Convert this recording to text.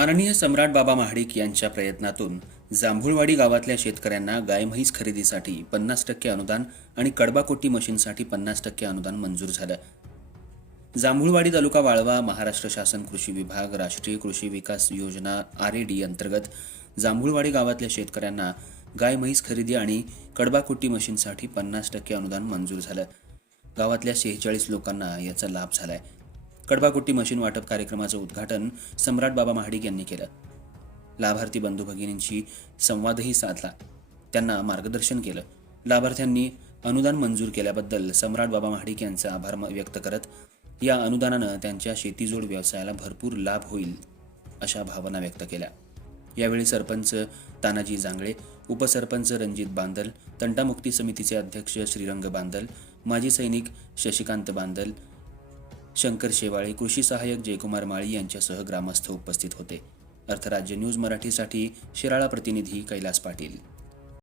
माननीय सम्राट बाबा महाडिक यांच्या प्रयत्नातून जांभुळवाडी गावातल्या शेतकऱ्यांना गाय म्हैस खरेदीसाठी 50% अनुदान आणि कडबाकोटी मशीनसाठी 50% अनुदान मंजूर झालं. जांभुळवाडी तालुका वाळवा महाराष्ट्र शासन कृषी विभाग राष्ट्रीय कृषी विकास योजना RAD अंतर्गत जांभुळवाडी गावातल्या शेतकऱ्यांना गाय म्हैस खरेदी आणि कडबाकोटी मशीनसाठी 50% अनुदान मंजूर झालं. गावातल्या 46 लोकांना याचा लाभ झालाय. कडबाकुट्टी मशीन वाटप कार्यक्रमाचं उद्घाटन सम्राट बाबा महाडिक यांनी केलं. लाभार्थी बंधू भगिनींशी संवादही साधला, त्यांना मार्गदर्शन केलं. लाभार्थ्यांनी अनुदान मंजूर केल्याबद्दल सम्राट बाबा महाडिक यांचे आभार व्यक्त करत या अनुदानानं त्यांच्या शेतीजोड व्यवसायाला भरपूर लाभ होईल अशा भावना व्यक्त केल्या. यावेळी सरपंच तानाजी जांगळे, उपसरपंच रणजित बांदल, तंटामुक्ती समितीचे अध्यक्ष श्रीरंग बांदल, माजी सैनिक शशिकांत बांदल, शंकर शेवाळे, कृषी सहाय्यक जयकुमार माळी यांच्यासह ग्रामस्थ उपस्थित होते. अर्थराज्य न्यूज मराठीसाठी शिराळा प्रतिनिधी कैलास पाटील.